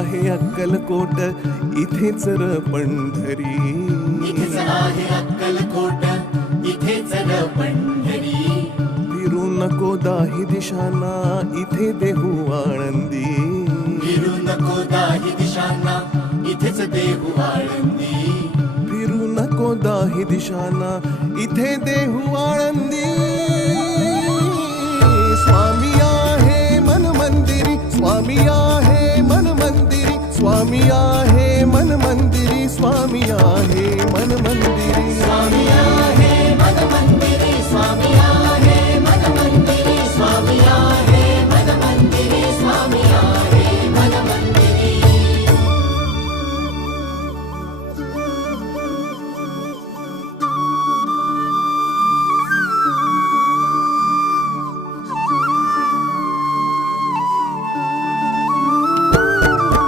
आहे अक्कलकोट इथेच र पंढरी. इथेच आहे अक्कलकोट इथेच र पंढरी. फिरू नको दाही दिशांना इथे देहू आळंदी. फिरू नको दाही दिशांना इथेच देहू आळंदी. फिरू नको दाही दिशांना इथे देहू आळंदी. स्वामी आहे मन मंदिरी, स्वामी आहे मन मंदिरी, स्वामी आहे मन मंदिरी, स्वामी आहे मन मंदिरी. स्वामी आहे मन मंदिरी, स्वामी